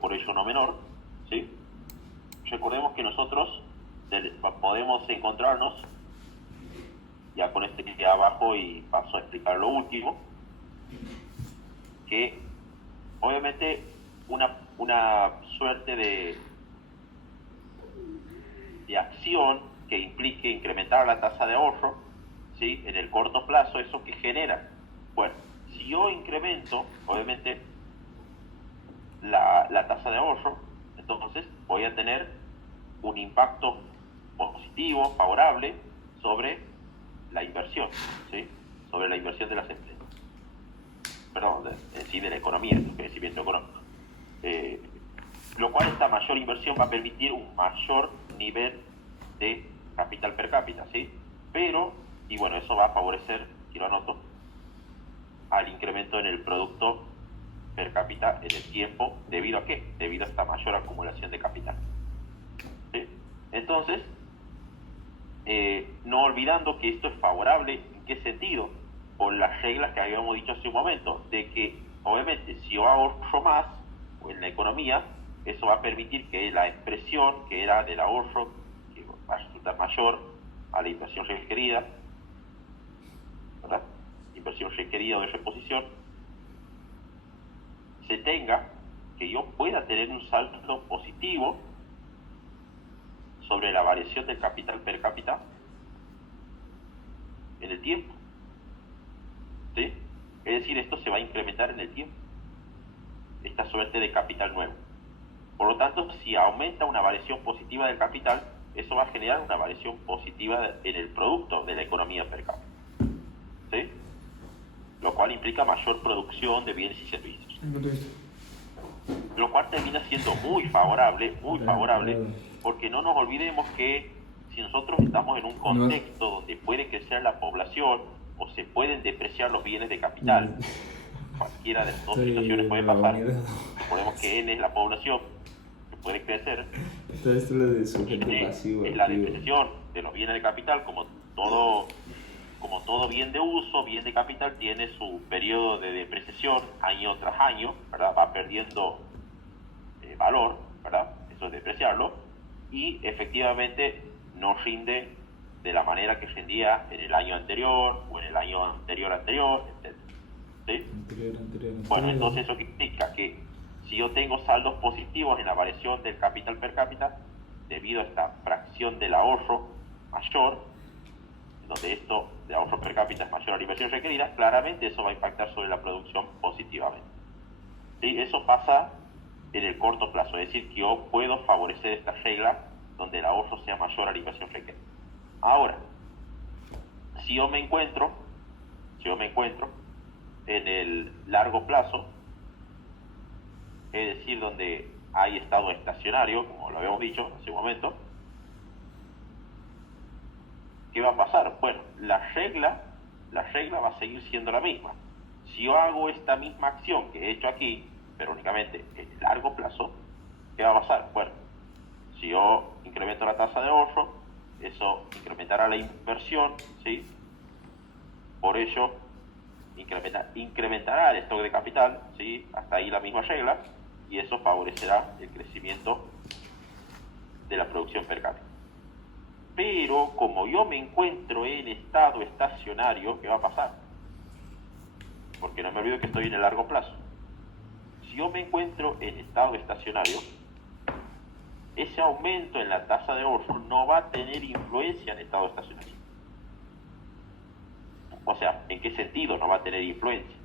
por ello no menor, ¿sí? Recordemos que nosotros podemos encontrarnos, ya con este que queda abajo y paso a explicar lo último, que obviamente una suerte de acción que implique incrementar la tasa de ahorro, ¿sí? En el corto plazo, ¿eso que genera? Bueno, si yo incremento, obviamente, la tasa de ahorro, entonces voy a tener un impacto positivo, favorable, sobre la inversión, ¿sí? Sobre la inversión de las empresas. Perdón, en sí de la economía, el crecimiento económico. Lo cual esta mayor inversión va a permitir un mayor nivel de capital per cápita, ¿sí? Pero, y bueno, eso va a favorecer, si lo anoto, al incremento en el producto per cápita en el tiempo, ¿debido a qué? Debido a esta mayor acumulación de capital, ¿sí? Entonces, no olvidando que esto es favorable, ¿en qué sentido? Por las reglas que habíamos dicho hace un momento, de que obviamente si yo ahorro más en la economía, eso va a permitir que la expresión que era del ahorro, que va a resultar mayor a la inversión requerida, ¿verdad? Inversión requerida o de reposición, se tenga, que yo pueda tener un saldo positivo sobre la variación del capital per cápita en el tiempo, ¿sí? Es decir, esto se va a incrementar en el tiempo, esta suerte de capital nuevo. Por lo tanto, si aumenta una variación positiva del capital, eso va a generar una variación positiva en el producto de la economía per cápita, ¿sí? Lo cual implica mayor producción de bienes y servicios. Lo cual termina siendo muy favorable, porque no nos olvidemos que si nosotros estamos en un contexto donde puede crecer la población o se pueden depreciar los bienes de capital, cualquiera de las dos situaciones puede pasar. Suponemos que N es la población que puede crecer. Esto lo de sujeto N pasivo, es la depreciación de los bienes de capital, como todo bien de uso, bien de capital tiene su periodo de depreciación año tras año, ¿verdad? Va perdiendo valor, ¿verdad? Eso es depreciarlo, y efectivamente no rinde de la manera que rendía en el año anterior o en el año anterior, etc. ¿Sí? Bueno, entonces eso significa que si yo tengo saldos positivos en la variación del capital per cápita, debido a esta fracción del ahorro mayor, donde esto de ahorro per cápita es mayor a la inversión requerida, claramente eso va a impactar sobre la producción positivamente. ¿Sí? Eso pasa en el corto plazo, es decir, que yo puedo favorecer esta regla donde el ahorro sea mayor a la inversión requerida. Ahora, si yo me encuentro en el largo plazo, es decir, donde hay estado estacionario, como lo habíamos dicho hace un momento, ¿qué va a pasar? Bueno, la regla va a seguir siendo la misma. Si yo hago esta misma acción que he hecho aquí, pero únicamente en el largo plazo, ¿qué va a pasar? Bueno, si yo incremento la tasa de ahorro, eso incrementará la inversión, ¿sí? Por ello, incrementará el stock de capital, ¿sí? Hasta ahí la misma regla, y eso favorecerá el crecimiento de la producción per cápita. Pero como yo me encuentro en estado estacionario, ¿qué va a pasar? Porque no me olvido que estoy en el largo plazo. Si yo me encuentro en estado estacionario, ese aumento en la tasa de ahorro no va a tener influencia en estado estacionario. O sea, ¿en qué sentido no va a tener influencia?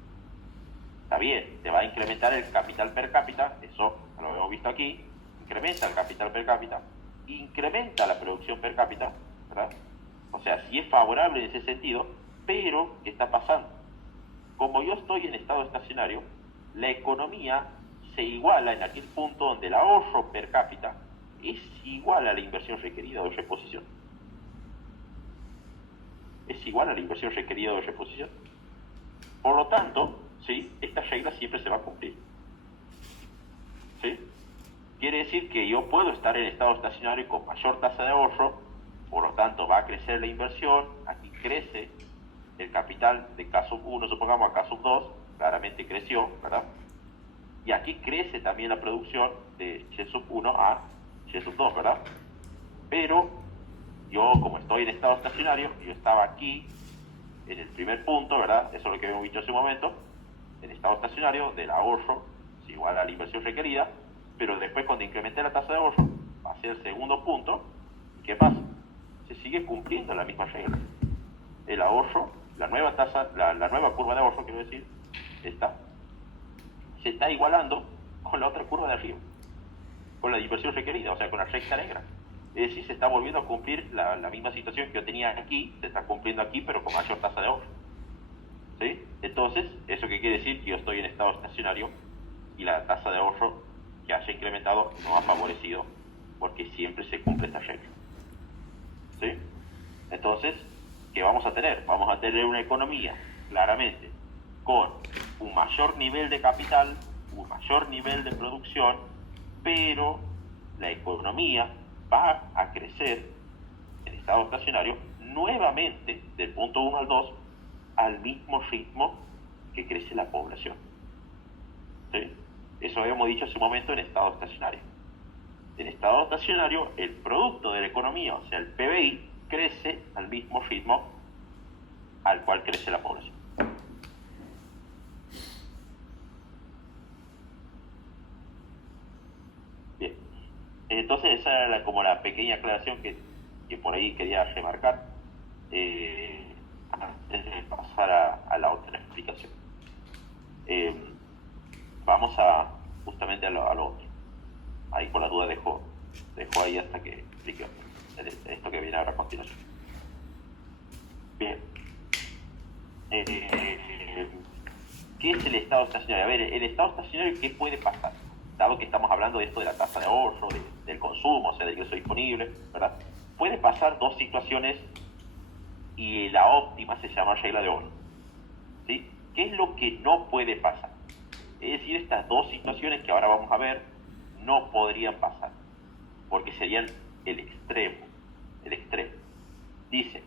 Está bien, te va a incrementar el capital per cápita, eso lo hemos visto aquí, incrementa el capital per cápita, incrementa la producción per cápita, ¿verdad? O sea, sí es favorable en ese sentido, pero ¿qué está pasando? Como yo estoy en estado estacionario, la economía se iguala en aquel punto donde el ahorro per cápita es igual a la inversión requerida de reposición. Es igual a la inversión requerida de reposición. Por lo tanto, ¿sí? Esta regla siempre se va a cumplir, ¿sí? Quiere decir que yo puedo estar en estado estacionario con mayor tasa de ahorro, por lo tanto va a crecer la inversión, aquí crece el capital de caso 1, supongamos a caso 2, claramente creció, ¿verdad? Y aquí crece también la producción de Y sub 1 a Y sub 2, ¿verdad? Pero yo, como estoy en estado estacionario, yo estaba aquí en el primer punto, ¿verdad? Eso es lo que habíamos dicho hace un momento. El estado estacionario del ahorro es igual a la inversión requerida, pero después cuando incrementé la tasa de ahorro, pasé al segundo punto. ¿Qué pasa? Se sigue cumpliendo la misma regla. El ahorro, la nueva tasa, la nueva curva de ahorro, quiero decir, se está igualando con la otra curva de arriba, con la inversión requerida, o sea, con la recta negra. Es decir, se está volviendo a cumplir la misma situación que yo tenía aquí, se está cumpliendo aquí, pero con mayor tasa de ahorro. ¿Sí? Entonces, ¿eso qué quiere decir? Que yo estoy en estado estacionario y la tasa de ahorro que haya incrementado no ha favorecido, porque siempre se cumple esta regla. ¿Sí? Entonces, ¿qué vamos a tener? Vamos a tener una economía, claramente, con un mayor nivel de capital, un mayor nivel de producción, pero la economía va a crecer en estado estacionario nuevamente del punto 1 al 2 al mismo ritmo que crece la población. ¿Sí? Eso habíamos dicho hace un momento en estado estacionario. En estado estacionario, el producto de la economía, o sea, el PBI, crece al mismo ritmo al cual crece la población. Bien. Entonces, esa era como la pequeña aclaración que por ahí quería remarcar antes de pasar a la otra explicación. Vamos justamente a lo otro. Ahí por la duda dejo ahí hasta que explique esto que viene ahora a continuación. Bien. ¿Qué es el estado estacionario? A ver, el estado estacionario, ¿qué puede pasar? Dado que estamos hablando de esto de la tasa de ahorro, del consumo, o sea, del ingreso disponible, ¿verdad? Puede pasar dos situaciones y la óptima se llama regla de oro. ¿Sí? ¿Qué es lo que no puede pasar? Es decir, estas dos situaciones que ahora vamos a ver no podrían pasar, porque serían el extremo. Dice,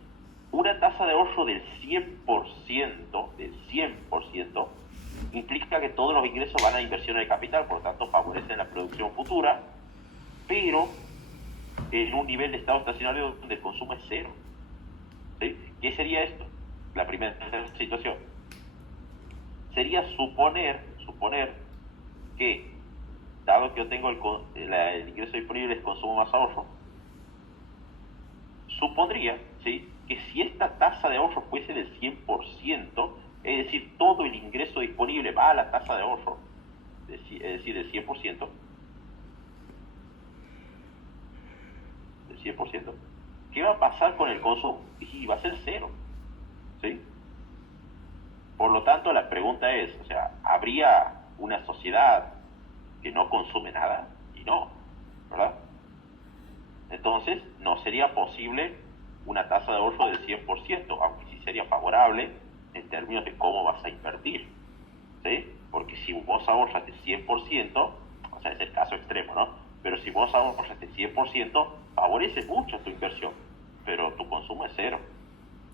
una tasa de ahorro del 100%, implica que todos los ingresos van a inversión de capital, por lo tanto favorecen la producción futura, pero en un nivel de estado estacionario donde el consumo es cero. ¿Sí? ¿Qué sería esto? La primera situación sería suponer que, dado que yo tengo el ingreso disponible, el consumo más ahorro, supondría, ¿sí?, que si esta tasa de ahorro fuese del 100%, es decir, todo el ingreso disponible va a la tasa de ahorro, es decir, del 100%, ¿qué va a pasar con el consumo? Y va a ser cero, ¿sí? Por lo tanto, la pregunta es, o sea, ¿habría una sociedad que no consume nada? Y no, ¿verdad? Entonces, no sería posible una tasa de ahorro del 100%, aunque sí sería favorable en términos de cómo vas a invertir, ¿sí? Porque si vos ahorras del 100%, o sea, es el caso extremo, ¿no? Pero si vos ahorras del 100%, favorece mucho tu inversión, pero tu consumo es cero.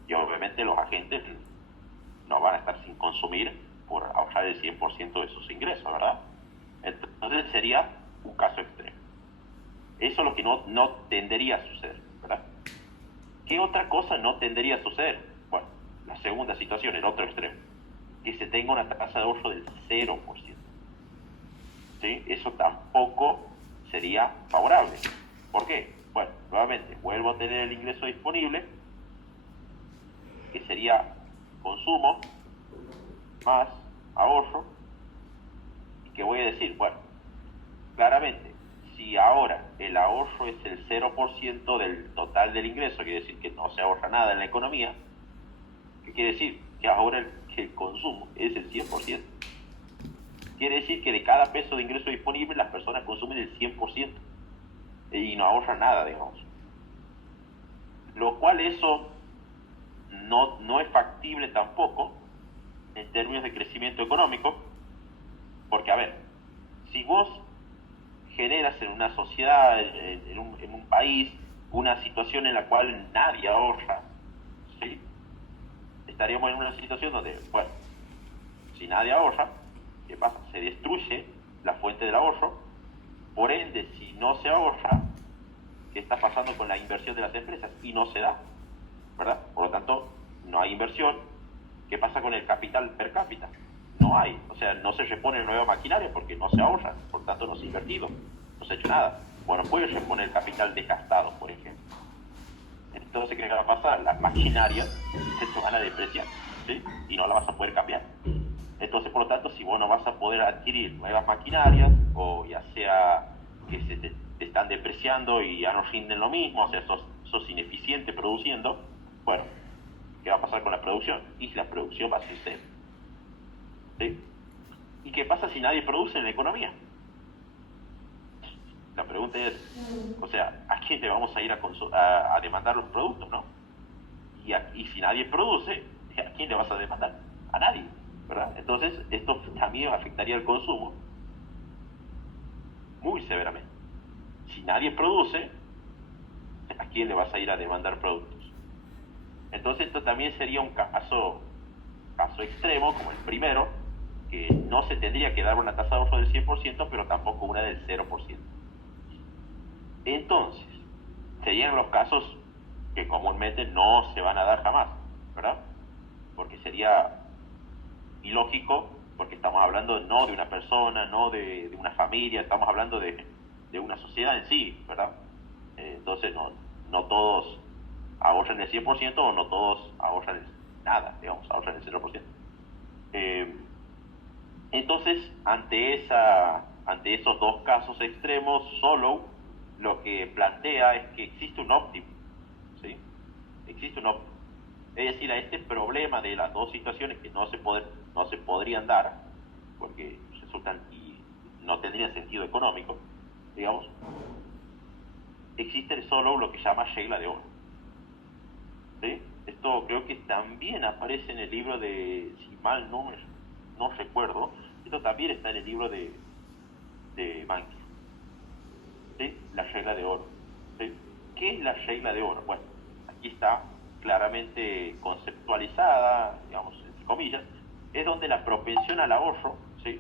Y obviamente los agentes no van a estar sin consumir por ahorrar el 100% de sus ingresos, ¿verdad? Entonces sería un caso extremo. Eso es lo que no tendería a suceder, ¿verdad? ¿Qué otra cosa no tendería a suceder? Bueno, la segunda situación, el otro extremo, que se tenga una tasa de ahorro del 0%. ¿Sí? Eso tampoco sería favorable. ¿Por qué? Bueno, nuevamente, vuelvo a tener el ingreso disponible, que sería consumo más ahorro. ¿Y qué voy a decir? Bueno, claramente, si ahora el ahorro es el 0% del total del ingreso, quiere decir que no se ahorra nada en la economía, ¿qué quiere decir? Que ahora el consumo es el 100%. Quiere decir que de cada peso de ingreso disponible las personas consumen el 100% y no ahorran nada, digamos. Lo cual eso no es factible tampoco en términos de crecimiento económico, porque a ver, si vos generas en una sociedad, en un país, una situación en la cual nadie ahorra, ¿sí?, estaríamos en una situación donde, bueno, si nadie ahorra, ¿qué pasa? Se destruye la fuente del ahorro. Por ende, si no se ahorra, ¿qué está pasando con la inversión de las empresas? Y no se da, ¿verdad? Por lo tanto, no hay inversión. ¿Qué pasa con el capital per cápita? No hay, o sea, no se repone nueva maquinaria porque no se ahorra, por tanto no se ha invertido, no se ha hecho nada. Bueno, puede reponer el capital desgastado, por ejemplo. Entonces, ¿qué va a pasar? Las maquinarias se van a depreciar, ¿sí? Y no las vas a poder cambiar. Entonces, por lo tanto, si vos no vas a poder adquirir nuevas maquinarias, o ya sea que te están depreciando y ya no rinden lo mismo, o sea, sos ineficiente produciendo, bueno, ¿qué va a pasar con la producción? Y la producción va a ser cero, ¿sí? ¿Y qué pasa si nadie produce en la economía? La pregunta es, o sea, ¿a quién le vamos a ir a demandar los productos, no? Y si nadie produce, ¿a quién le vas a demandar? A nadie, ¿verdad? Entonces, esto también afectaría al consumo muy severamente. Si nadie produce, ¿a quién le vas a ir a demandar productos? Entonces, esto también sería un caso extremo, como el primero, que no se tendría que dar una tasa de ahorro del 100%, pero tampoco una del 0%. Entonces, serían los casos que comúnmente no se van a dar jamás, ¿verdad? Porque sería ilógico, porque estamos hablando no de una persona, no de una familia, estamos hablando de una sociedad en sí, ¿verdad? Entonces, no todos ahorran el 100% o no todos ahorran nada, digamos, ahorran el 0%. Entonces, ante esos dos casos extremos, Solow lo que plantea es que existe un óptimo, ¿sí? Existe un óptimo. Es decir, a este problema de las dos situaciones que no se podrían dar, porque resultan y no tendrían sentido económico, digamos, existe solo lo que llama regla de oro, ¿sí? Esto creo que también aparece en el libro de, si mal no recuerdo, esto también está en el libro de Mankey, ¿sí? La regla de oro, ¿sí? ¿Qué es la regla de oro? Bueno, aquí está claramente conceptualizada, digamos, entre comillas, es donde la propensión al ahorro, ¿sí?,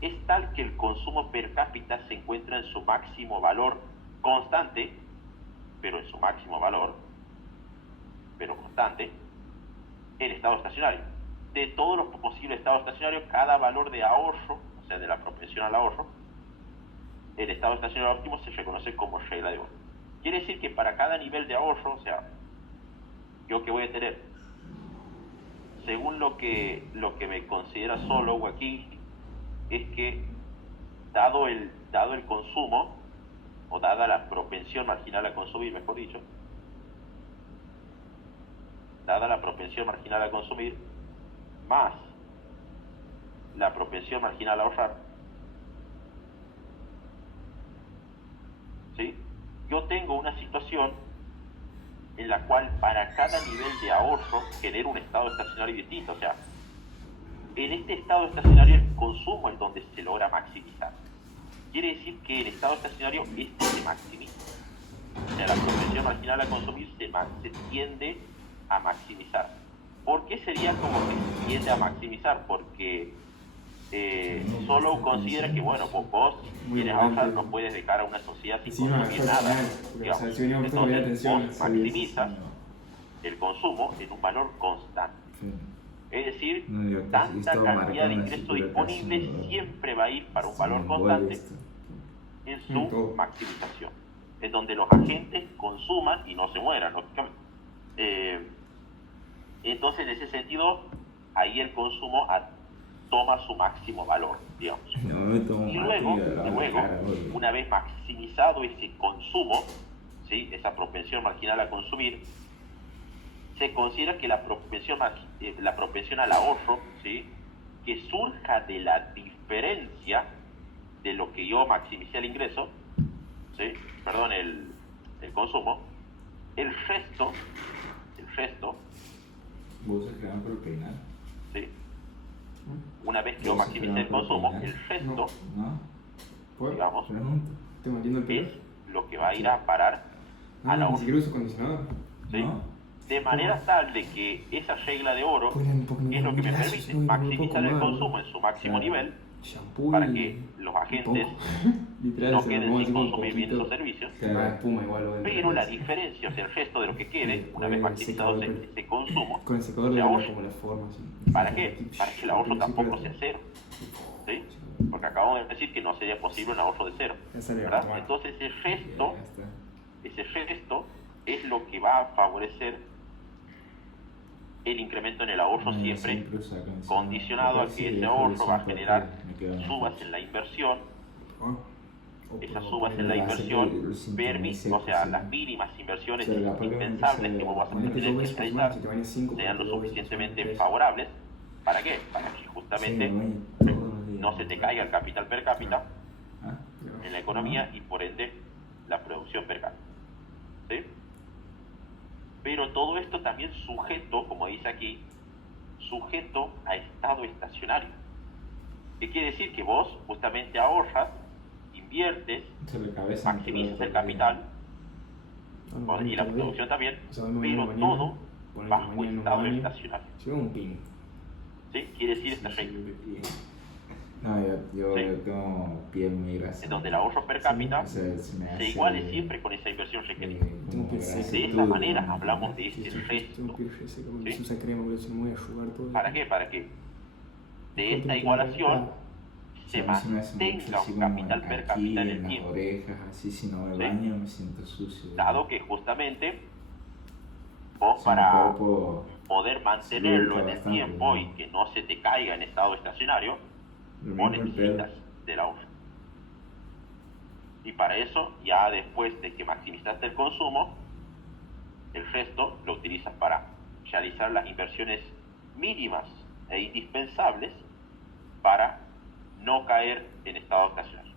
es tal que el consumo per cápita se encuentra en su máximo valor constante, pero en su máximo valor, pero constante, en estado estacionario. De todos los posibles estados estacionarios, cada valor de ahorro, o sea, de la propensión al ahorro, el estado estacionario óptimo se reconoce como regla de oro. Quiere decir que para cada nivel de ahorro, o sea, yo que voy a tener, según lo que me considera Solow aquí, es que dado el consumo, o dada la propensión marginal a consumir, mejor dicho, dada la propensión marginal a consumir, más la propensión marginal a ahorrar, ¿sí?, yo tengo una situación en la cual para cada nivel de ahorro genero un estado estacionario distinto. O sea, en este estado estacionario el consumo es donde se logra maximizar. Quiere decir que el estado estacionario se maximiza. O sea, la propensión marginal a consumir se tiende a maximizar. ¿Por qué sería como que se tiende a maximizar? Porque Solow considera que, bueno, vos quieres ahorrar, no puedes dejar a una sociedad sin consumir nada. Entonces, vos maximizas el consumo en un valor constante. Es decir, tanta cantidad de ingreso disponible siempre va a ir para un valor constante en su maximización, en donde los agentes consuman y no se mueran, lógicamente. Entonces, en ese sentido, ahí el consumo toma su máximo valor, digamos. Y luego, una vez maximizado ese consumo, ¿sí?, esa propensión marginal a consumir, se considera que la propensión al ahorro, ¿sí?, que surja de la diferencia de lo que yo maximicé el ingreso, ¿sí?, perdón, el consumo, el resto, vos se crean por el peinar. ¿sí?, una vez que yo maximicé el consumo, el resto, digamos, es lo que va a ir a parar al ahorro. Ni siquiera uso acondicionador. ¿Sí? De manera tal de que esa regla de oro es lo que me permite maximizar el consumo en su máximo nivel shampoo para y, que los y agentes poco. Literal, no se lo queden pongo sin así con un consumir bien esos poquito. servicios, Va espuma igual. Lo pero la diferencia, o sea, el resto de lo que quede, una vez maximizado ese consumo, con el secador se le ahorra. da como la forma así. ¿Para qué? Para que el ahorro tampoco sea cero, ¿sí? Porque acabamos de decir que no sería posible un ahorro de cero, ¿verdad? Entonces ese resto es lo que va a favorecer el incremento en el ahorro, siempre condicionado a que ese ahorro va a generar subas en la inversión. Esas subas en la inversión permiten, o sea, las mínimas inversiones indispensables que vos vas a tener que realizar sean lo suficientemente favorables. ¿Para qué? Para que justamente no se te caiga el capital per cápita en la economía y por ende la producción per cápita, ¿sí? Pero todo esto también sujeto, como dice aquí, sujeto a estado estacionario. ¿Qué quiere decir? Que vos justamente ahorras, inviertes, maximizas el capital y la producción también, pero todo bajo estado estacionario. ¿Sí? Quiere decir esta regla. No, yo ¿Sí? tengo piel muy grasa. En donde el ahorro per cápita se se iguale siempre con esa inversión requerida. De esa manera hablamos de este resto. ¿Sí? ¿Para qué? Para que de esta igualación se mantenga un capital per cápita en el tiempo. Orejas, así, si no me ¿Sí? baño me siento sucio. Dado que justamente vos para poder mantenerlo en el tiempo y que no se te caiga en estado estacionario, vos necesitas del ahorro. Y para eso, ya después de que maximizaste el consumo, el resto lo utilizas para realizar las inversiones mínimas e indispensables para no caer en estado estacionario.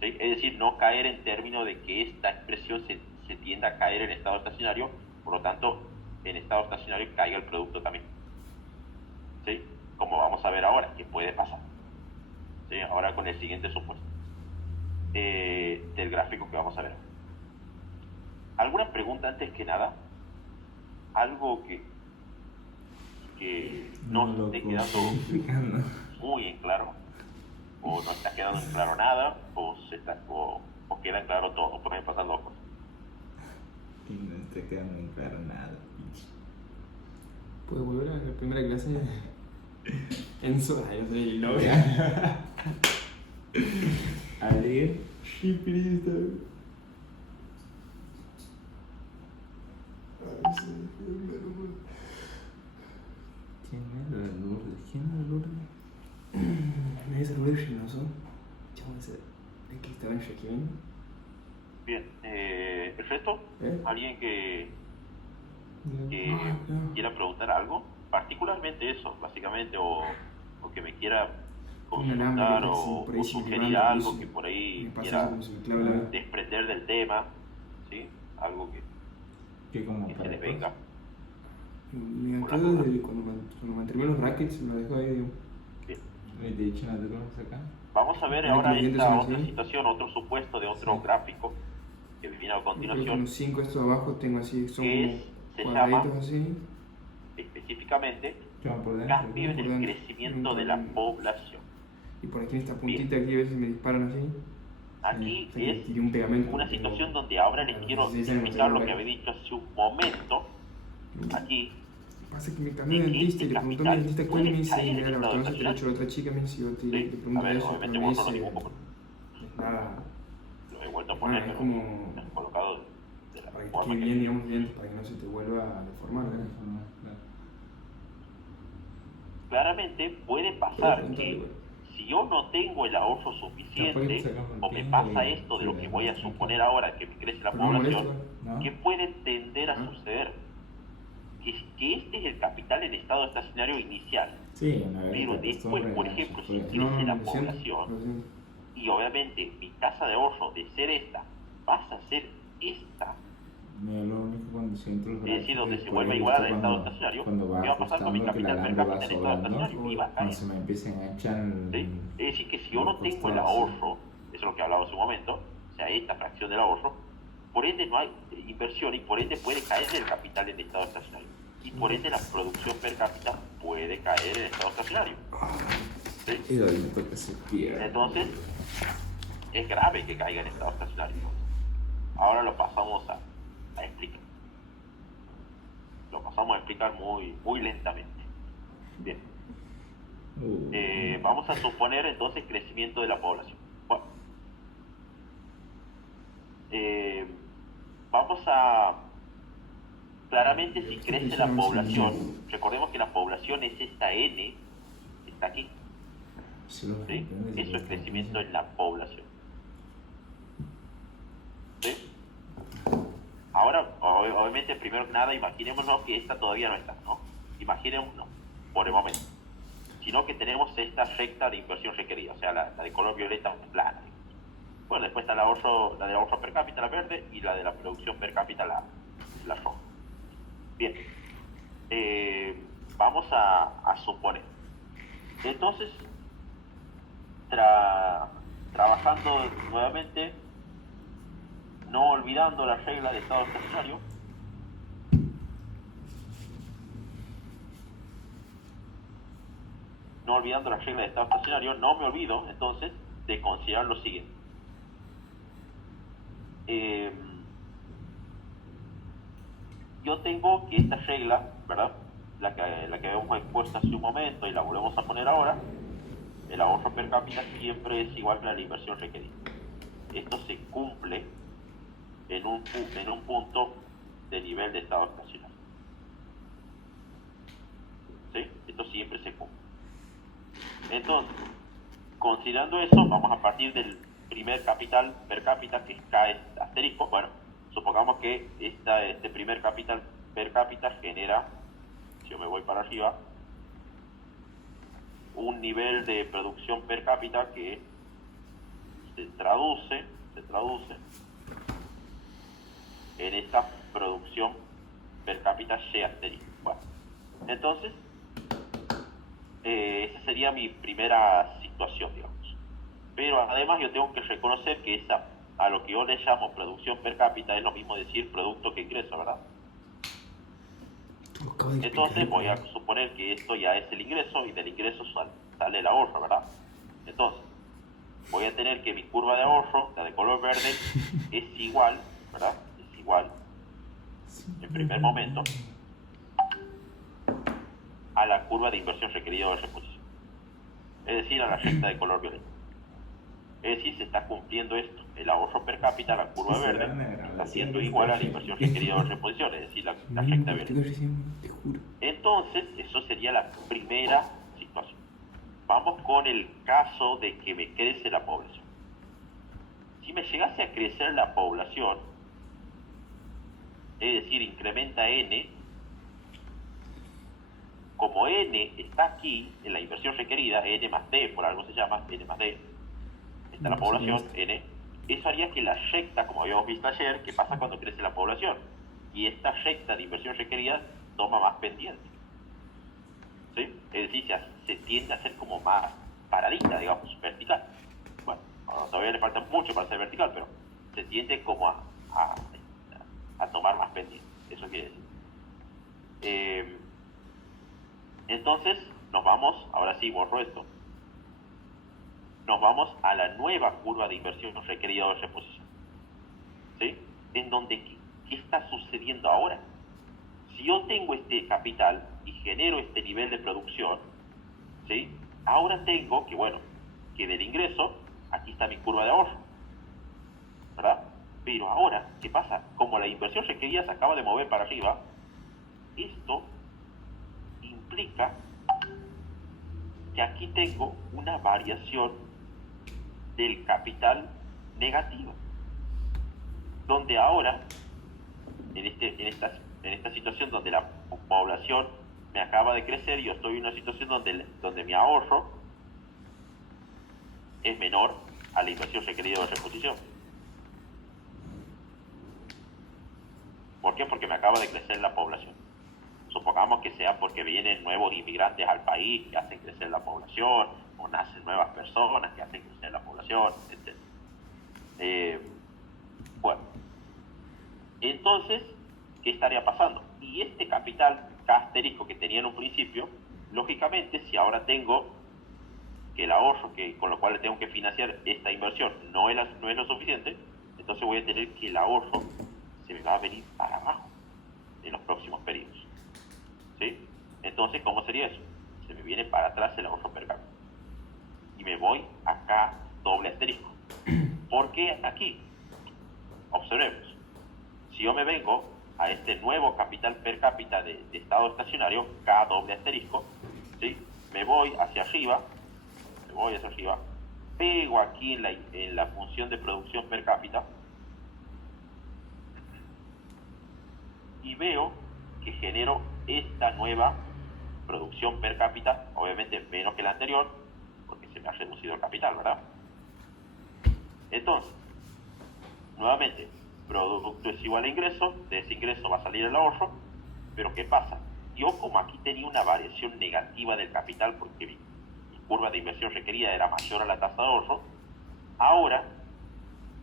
¿Sí? Es decir, no caer en términos de que esta expresión se tienda a caer en estado estacionario, por lo tanto, en estado estacionario caiga el producto también. ¿Sí? Como vamos a ver ahora, que puede pasar. ¿Sí? Ahora con el siguiente supuesto del gráfico que vamos a ver. ¿Alguna pregunta antes que nada? ¿Algo que no esté quedando muy en claro? ¿O no está quedando en claro nada? ¿O queda en claro todo? Pueden pasar dos cosas. Y no está quedando en claro nada. ¿Puedo volver a la primera clase? Enzo, yo soy el novio. ¿Alguien? Sí, Cristo. ¿Quién era Lourdes? ¿Quién era Lourdes? Me dice Lourdes Reynoso. Vamos a ver. Aquí estaba en Shaquín. Bien, ¿el resto? ¿Alguien que quiera preguntar algo? Particularmente eso, básicamente, o que me quiera consultar o sugerir algo que por ahí quiera desprender del tema, ¿sí? Algo que se les venga. Me encantó desde cuando mantuve los rackets, me lo dejó ahí. Bien. ¿Le he dicho nada de cosas acá? Vamos a ver ahora esta otra situación, otro supuesto de otro gráfico que viene a continuación. Los 5 estos abajo tengo así, son se como llama cuadraditos así. Específicamente Por cambio en el crecimiento de la población. Y por aquí en esta puntita aquí a veces me disparan así. Aquí es un pegamento, una situación donde ahora les quiero explicar lo que había dicho hace un momento. Aquí pasa que me cambié de dentista y le pregunté a mi dentista cuál me dice, mira, la ortodoncia te lo ha hecho la otra chica, me dice, yo te le pregunto a eso, obviamente me vos no lo dice, digo como nada, lo he vuelto a poner, pero es como lo he colocado de la para que forma quede que bien, digamos, bien, para que no se te vuelva a deformar, ¿no? claramente puede pasar que si yo no tengo el ahorro suficiente o me pasa esto de lo que voy a suponer ahora, que me crece la población, ¿qué puede tender a suceder? Que este es el capital en estado estacionario inicial, pero después, por ejemplo, si crece la población y obviamente mi tasa de ahorro de ser esta pasa a ser esta, es decir, donde se vuelve igual al estado estacionario, ¿qué va a pasar con mi capital per cápita en estado estacionario? Y va a caer. Se me empiecen a echar. ¿Sí? Es decir, que si yo no tengo el ahorro, eso es lo que hablaba hace un momento, o sea, esta fracción del ahorro, por ende no hay inversión y por ende puede caer el capital en estado estacionario. Y por ende la producción per cápita puede caer en estado estacionario. ¿sí? Y ahí porque se pierde. Entonces, es grave que caiga en estado estacionario. Ahora lo pasamos a explicar. Lo pasamos a explicar muy lentamente. Bien. Vamos a suponer entonces crecimiento de la población. Bueno, vamos a... Claramente si crece la población, recordemos que la población es esta N, que está aquí. ¿Sí? Eso es crecimiento en la población. ¿Sí? Ahora, obviamente, primero que nada, imaginémonos que esta todavía no está, ¿no? Imaginémonos, por el momento. Sino que tenemos esta recta de inversión requerida, o sea, la de color violeta plana. Bueno, después está la de ahorro per cápita, la verde, y la de la producción per cápita, la roja. Bien. Vamos a suponer. Entonces, trabajando nuevamente, no olvidando la regla de estado estacionario, no me olvido entonces de considerar lo siguiente. Yo tengo que esta regla, ¿verdad? La que habíamos expuesto hace un momento y la volvemos a poner ahora, el ahorro per cápita siempre es igual a la inversión requerida. Esto se cumple en un punto de nivel de estado estacionario. ¿Sí? Esto siempre se cumple. Entonces, considerando eso, vamos a partir del primer capital per cápita que cae asterisco. Bueno, supongamos que este primer capital per cápita genera, si yo me voy para arriba, un nivel de producción per cápita que se traduce en esta producción per cápita Y asterisco. Bueno, entonces, esa sería mi primera situación, digamos. Pero además yo tengo que reconocer que a lo que yo le llamo producción per cápita es lo mismo decir producto que ingreso, ¿verdad? Entonces voy a suponer que esto ya es el ingreso y del ingreso sale el ahorro, ¿verdad? Entonces, voy a tener que mi curva de ahorro, la de color verde, es igual, ¿verdad? Es igual, en primer momento, a la curva de inversión requerida o de reposición. Es decir, a la recta de color violeta. Es decir, se está cumpliendo esto. El ahorro per cápita, la curva verde, está siendo igual a la inversión requerida o de reposición, es decir, la recta violeta. Entonces, eso sería la primera situación. Vamos con el caso de que me crece la población. Si me llegase a crecer la población, es decir, incrementa N, como N está aquí en la inversión requerida, N más D, por algo se llama N más D, está la población, N, eso haría que la recta, como habíamos visto ayer, que pasa cuando crece la población, y esta recta de inversión requerida toma más pendiente. ¿Sí? Es decir, se tiende a ser como más paradita, digamos, vertical. Bueno, todavía le falta mucho para ser vertical, pero se tiende como a tomar más pendiente. Eso quiere decir. Entonces, nos vamos, ahora sí borro esto, nos vamos a la nueva curva de inversión requerida o de reposición. ¿Sí? En donde, ¿qué está sucediendo ahora? Si yo tengo este capital y genero este nivel de producción, ¿sí? Ahora tengo que del ingreso, aquí está mi curva de ahorro, ¿verdad? Pero ahora, ¿qué pasa? Como la inversión requerida se acaba de mover para arriba, esto implica que aquí tengo una variación del capital negativa, donde ahora, en esta situación donde la población me acaba de crecer, yo estoy en una situación donde mi ahorro es menor a la inversión requerida de reposición. ¿Por qué? Porque me acaba de crecer la población. Supongamos que sea porque vienen nuevos inmigrantes al país que hacen crecer la población, o nacen nuevas personas que hacen crecer la población, etc. Bueno, entonces, ¿qué estaría pasando? Y este capital K asterisco que tenía en un principio, lógicamente, si ahora tengo que el ahorro con lo cual tengo que financiar esta inversión no es lo suficiente, entonces voy a tener que el ahorro se me va a venir para abajo en los próximos periodos. ¿Sí? Entonces, ¿cómo sería eso? Se me viene para atrás el ahorro per cápita. Y me voy acá doble asterisco. ¿Por qué aquí? Observemos. Si yo me vengo a este nuevo capital per cápita de estado estacionario, K doble asterisco, ¿sí? Me voy hacia arriba, pego aquí en la función de producción per cápita y veo que genero esta nueva producción per cápita, obviamente menos que la anterior, porque se me ha reducido el capital, ¿verdad? Entonces, nuevamente, producto es igual a ingreso, de ese ingreso va a salir el ahorro, pero ¿qué pasa? Yo como aquí tenía una variación negativa del capital porque mi curva de inversión requerida era mayor a la tasa de ahorro, ahora,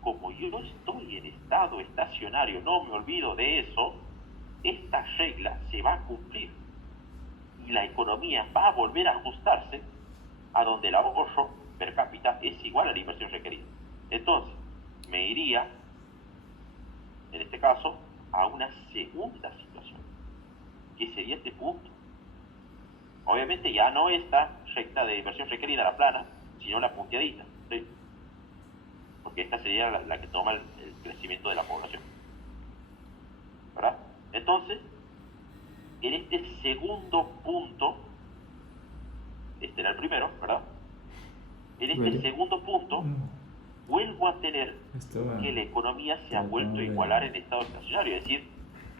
como yo estoy en estado estacionario, no me olvido de eso, esta regla se va a cumplir y la economía va a volver a ajustarse a donde el ahorro per cápita es igual a la inversión requerida. Entonces, me iría, en este caso, a una segunda situación, que sería este punto. Obviamente ya no esta recta de inversión requerida, la plana, sino la punteadita, ¿sí? Porque esta sería la que toma el crecimiento de la población, ¿verdad? Entonces, en este segundo punto, este era el primero, ¿verdad? En este segundo punto, vuelvo a tener que la economía se ha vuelto a igualar en estado estacionario, es decir,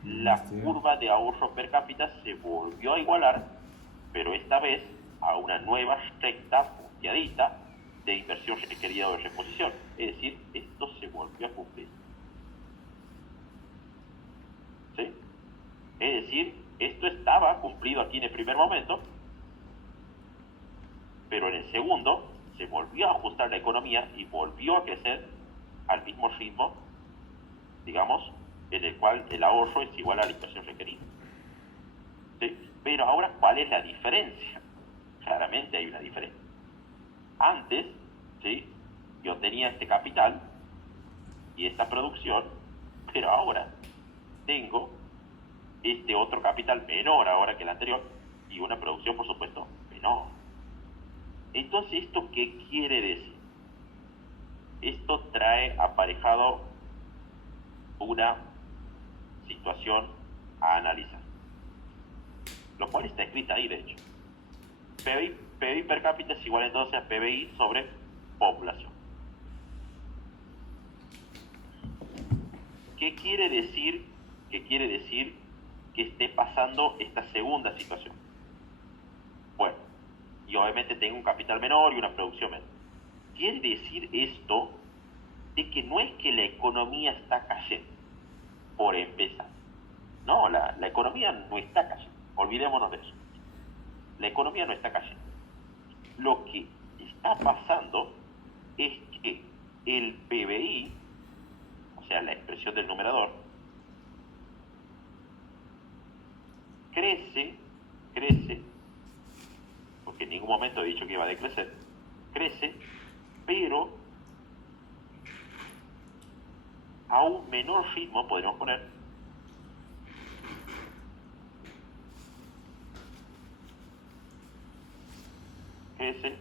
la curva de ahorro per cápita se volvió a igualar, pero esta vez a una nueva recta punteadita de inversión requerida o de reposición, es decir, esto se volvió a cumplir. ¿Sí? Es decir, esto estaba cumplido aquí en el primer momento, pero en el segundo se volvió a ajustar la economía y volvió a crecer al mismo ritmo, digamos, en el cual el ahorro es igual a la inversión requerida. ¿Sí? Pero ahora, ¿cuál es la diferencia? Claramente hay una diferencia. Antes, ¿sí?, yo tenía este capital y esta producción, pero ahora tengo este otro capital menor ahora que el anterior y una producción, por supuesto, menor. Entonces, ¿esto qué quiere decir? Esto trae aparejado una situación a analizar, lo cual está escrita ahí, de hecho. PBI per cápita es igual entonces a PBI sobre población. ¿Qué quiere decir que esté pasando esta segunda situación? Bueno, y obviamente tengo un capital menor y una producción menor. Quiere decir esto de que no es que la economía está cayendo, por empezar. No, la economía no está cayendo. Olvidémonos de eso. La economía no está cayendo. Lo que está pasando es que el PBI, o sea, la expresión del numerador, crece, porque en ningún momento he dicho que iba a decrecer, crece, pero a un menor ritmo, podríamos poner, crece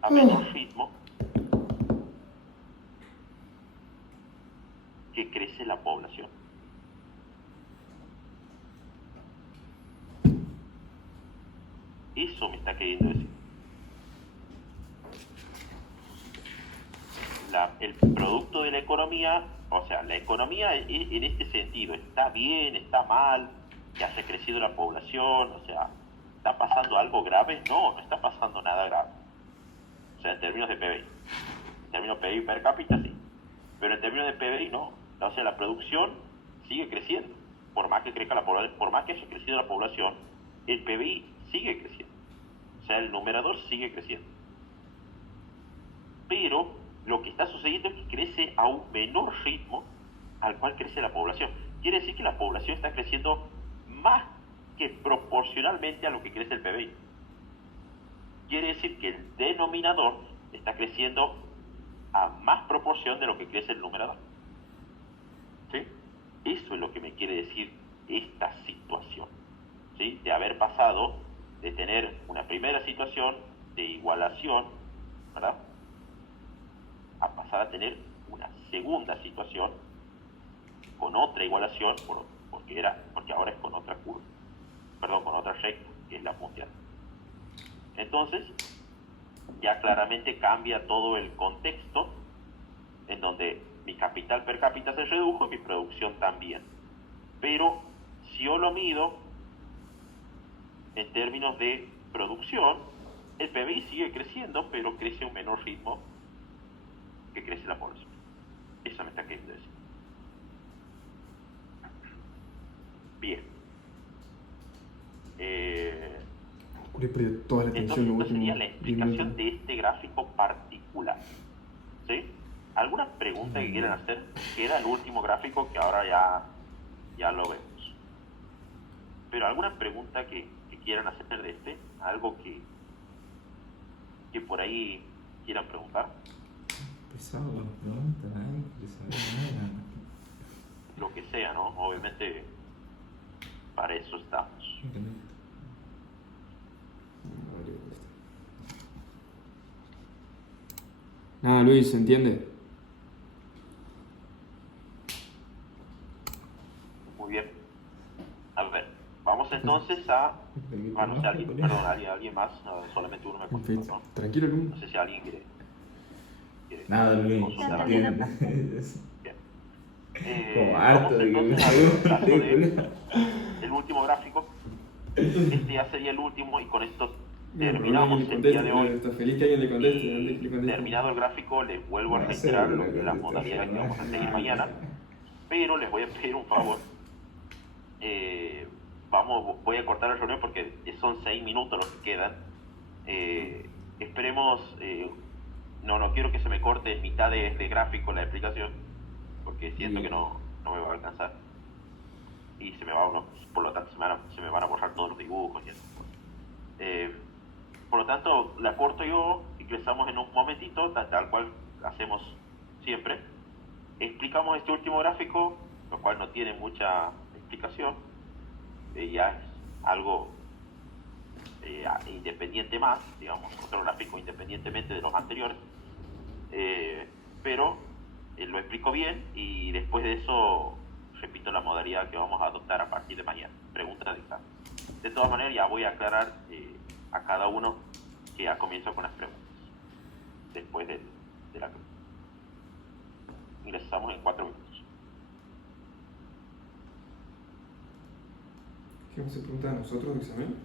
a menor ritmo que crece la población. Eso me está queriendo decir. El producto de la economía, o sea, la economía en este sentido, ¿está bien, está mal? ¿Que haya crecido la población? O sea, ¿está pasando algo grave? No, no está pasando nada grave. O sea, en términos de PBI. En términos de PBI per cápita, sí. Pero en términos de PBI, no. O sea, la producción sigue creciendo. Por más que crezca la población, por más que haya crecido la población, el PBI sigue creciendo. O sea, el numerador sigue creciendo. Pero lo que está sucediendo es que crece a un menor ritmo al cual crece la población. Quiere decir que la población está creciendo más que proporcionalmente a lo que crece el PBI. quiere decir que el denominador está creciendo a más proporción de lo que crece el numerador. ¿Sí? Eso es lo que me quiere decir esta situación, ¿sí? De haber pasado de tener una primera situación de igualación, ¿verdad?, a pasar a tener una segunda situación con otra igualación, porque ahora es con otra curva, perdón, con otra recta, que es la punteada. Entonces, ya claramente cambia todo el contexto en donde mi capital per cápita se redujo y mi producción también. Pero si yo lo mido en términos de producción, el PBI sigue creciendo, pero crece a un menor ritmo que crece la población. Eso me está queriendo decir. Bien. Le perdió toda la atención Entonces, lo esta sería último la 10 explicación minutos. de este gráfico particular. ¿Sí? ¿Alguna pregunta que quieran hacer? Queda el último gráfico que ahora ya lo vemos. Pero alguna pregunta que quieran hacer de este, algo que por ahí quieran preguntar. Pesado, no pregunta, nadie quiere saber nada. Lo que sea, ¿no? Obviamente, para eso estamos. Nada, Luis, ¿se entiende? Muy bien. A ver, vamos entonces a... Bueno, si alguien, perdón, alguien más, no, solamente uno me contestó, ¿no? Tranquilo, Luis. No sé si alguien quiere Nada, Luis, consultar. entiende. Bien. Como Vamos harto de que me entonces a ver el caso de pregunte. el último gráfico. Este ya sería el último y con esto Bueno, terminamos el día de hoy. Está feliz que alguien le conteste, antes que le Y conteste. terminado el gráfico, les vuelvo a No, reiterar seguro que las contesté, modalidades que ¿no? vamos a seguir mañana, pero les voy a pedir un favor. Voy a cortar la reunión porque son 6 minutos los que quedan. Esperemos, no quiero que se me corte en mitad de este gráfico la explicación, porque siento que no me va a alcanzar. Y por lo tanto se me van a borrar todos los dibujos y eso. Por lo tanto, la corto yo y ingresamos en un momentito, tal cual hacemos siempre. Explicamos este último gráfico, lo cual no tiene mucha explicación. Ya es algo independiente más, digamos, otro gráfico independientemente de los anteriores. Pero lo explico bien y después de eso repito la modalidad que vamos a adoptar a partir de mañana. Preguntas de examen. De todas maneras, ya voy a aclarar a cada uno que ya comienzo con las preguntas. Después de la clase. Ingresamos en 4 minutos. ¿Qué vamos a preguntar a nosotros de examen?